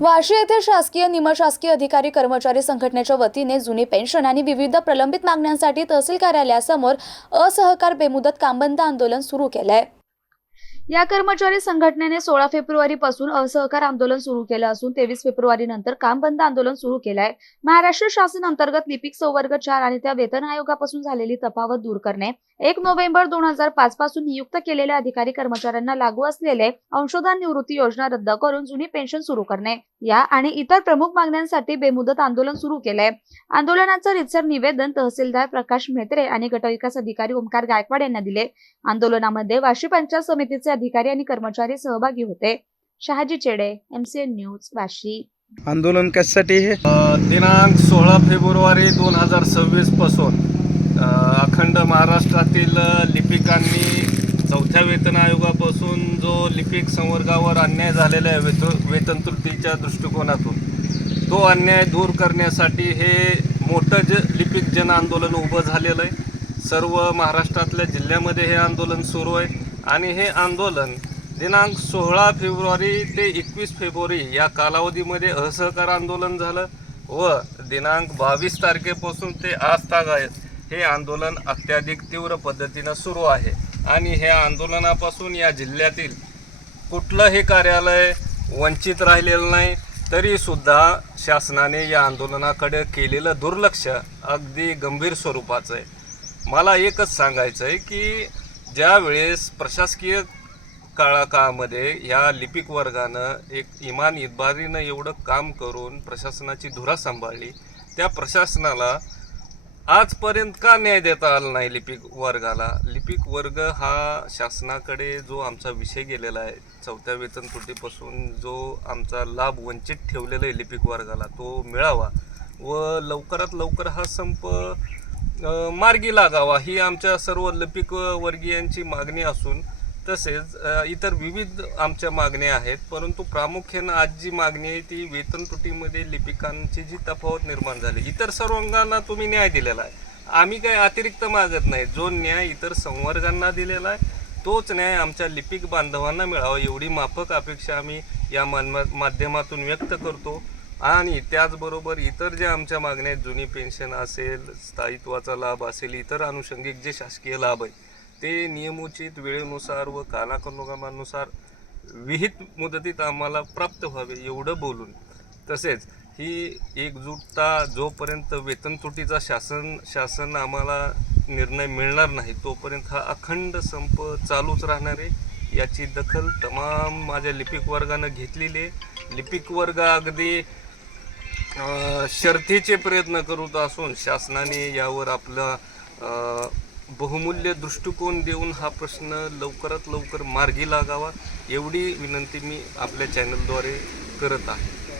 वाशी येथे शासकीय निमशासकीय अधिकारी कर्मचारी संघटनेच्या वतीने जुनी पेन्शन आणि विविध प्रलंबित मागण्यांसाठी तहसील कार्यालयासमोर असहकार बेमुदत कामबंद आंदोलन सुरू केले आहे। या कर्मचारी संघटनेने 16 फेब्रुवारी पासून असहकार आंदोलन सुरू केलं असून 23 फेब्रुवारी नंतर काम बंद आंदोलन सुरू केलं आहे। महाराष्ट्र शासन अंतर्गत लिपिक संवर्ग 4 आणि त्या वेतन आयोगापासून झालेली तफावत दूर करणे, 1 नोव्हेंबर 2005 पासून नियुक्त केलेल्या अधिकारी कर्मचाऱ्यांना लागू असलेले अंशदान निवृत्ती योजना रद्द करून जुनी पेन्शन सुरू करणे या आणि इतर प्रमुख मागण्यांसाठी बेमुदत आंदोलन सुरू केले। आंदोलनाचं रितसर निवेदन तहसीलदार प्रकाश म्हेत्रे आणि गटविकास अधिकारी ओमकार गायकवाड यांना दिले। आंदोलनामध्ये वाशी पंचायत समितीचे अधिकारी आणि कर्मचारी सहभागी होते। शहाजी चेडे, MCN न्यूज, वाशी। आंदोलन कशासाठी हे? दिनांक 16 फेब्रुवारी 2026 पासून अखंड महाराष्ट्रातील लिपिकांनी 4थ्या वेतन आयोगापासून जो लिपिक संवर्गावर अन्याय झालेला आहे वेतन त्रुटीच्या दृष्टिकोनातून, तो अन्याय दूर करण्यासाठी हे मोठं लिपिक जन आंदोलन उभं झालेलं आहे। सर्व महाराष्ट्रातल्या जिल्ह्यामध्ये हे आंदोलन सुरू आहे आणि हे आंदोलन दिनांक 16 फेब्रुवारी ते 21 फेब्रुवारी या कालावधीमध्ये असहकार आंदोलन झालं व दिनांक 22 तारखेपासून ते आज तागायत हे आंदोलन अत्याधिक तीव्र पद्धतीनं सुरू आहे। आणि ह्या आंदोलनापासून या जिल्ह्यातील कुठलंही कार्यालय वंचित राहिलेलं नाही, तरीसुद्धा शासनाने या आंदोलनाकडे केलेलं दुर्लक्ष अगदी गंभीर स्वरूपाचं आहे। मला एकच सांगायचं आहे की ज्या वेळेस प्रशासकीय काळामध्ये या लिपिक वर्गानं एक इमान इतबारीनं एवढं काम करून प्रशासनाची धुरा सांभाळली, त्या प्रशासनाला आजपर्यंत का न्याय देता आला नाही लिपिक वर्गाला? लिपिक वर्ग हा शासनाकडे जो आमचा विषय गेलेला आहे, 4थ्या वेतन त्रुटीपासून जो आमचा लाभ वंचित ठेवलेला आहे लिपिक वर्गाला, तो मिळावा व लवकरात लवकर हा संप मार्गी लागावा ही आमच्या सर्व लिपिक वर्गीयांची मागणी असून तसेच इतर विविध आमच्या मागण्या आहेत। परंतु प्रामुख्यानं आज जी मागणी आहे ती वेतन त्रुटीमध्ये लिपिकांची जी तफावत निर्माण झाली, इतर सर्वांगांना तुम्ही न्याय दिलेला आहे, आम्ही काही अतिरिक्त मागत नाही। जो न्याय इतर संवर्गांना दिलेला आहे तोच न्याय आमच्या लिपिक बांधवांना मिळावा एवढी माफक अपेक्षा आम्ही या माध्यमातून व्यक्त करतो। आणि त्याचबरोबर इतर जे आमच्या मागण्या आहेत, जुनी पेन्शन असेल, स्थायित्वाचा लाभ असेल, इतर अनुषंगिक जे शासकीय लाभ आहेत ते नियमोचित वेळेनुसार व कालानुक्रमानुसार विहित मुदतीत आम्हाला प्राप्त व्हावे एवढं बोलून, तसेच ही एकजुटता जोपर्यंत वेतन त्रुटीचा शासन आम्हाला निर्णय मिळणार नाही तोपर्यंत हा अखंड संप चालूच राहणार आहे। याची दखल तमाम माझ्या लिपिक वर्गानं घेतलेली आहे। लिपिक वर्ग अगदी शर्थीचे प्रयत्न करत असून शासनाने यावर आपला बहुमूल्य दृष्टिकोन देऊन हा प्रश्न लवकरात लवकर मार्गी लागावा एवढी विनंती मी आपल्या चॅनलद्वारे करत आहे।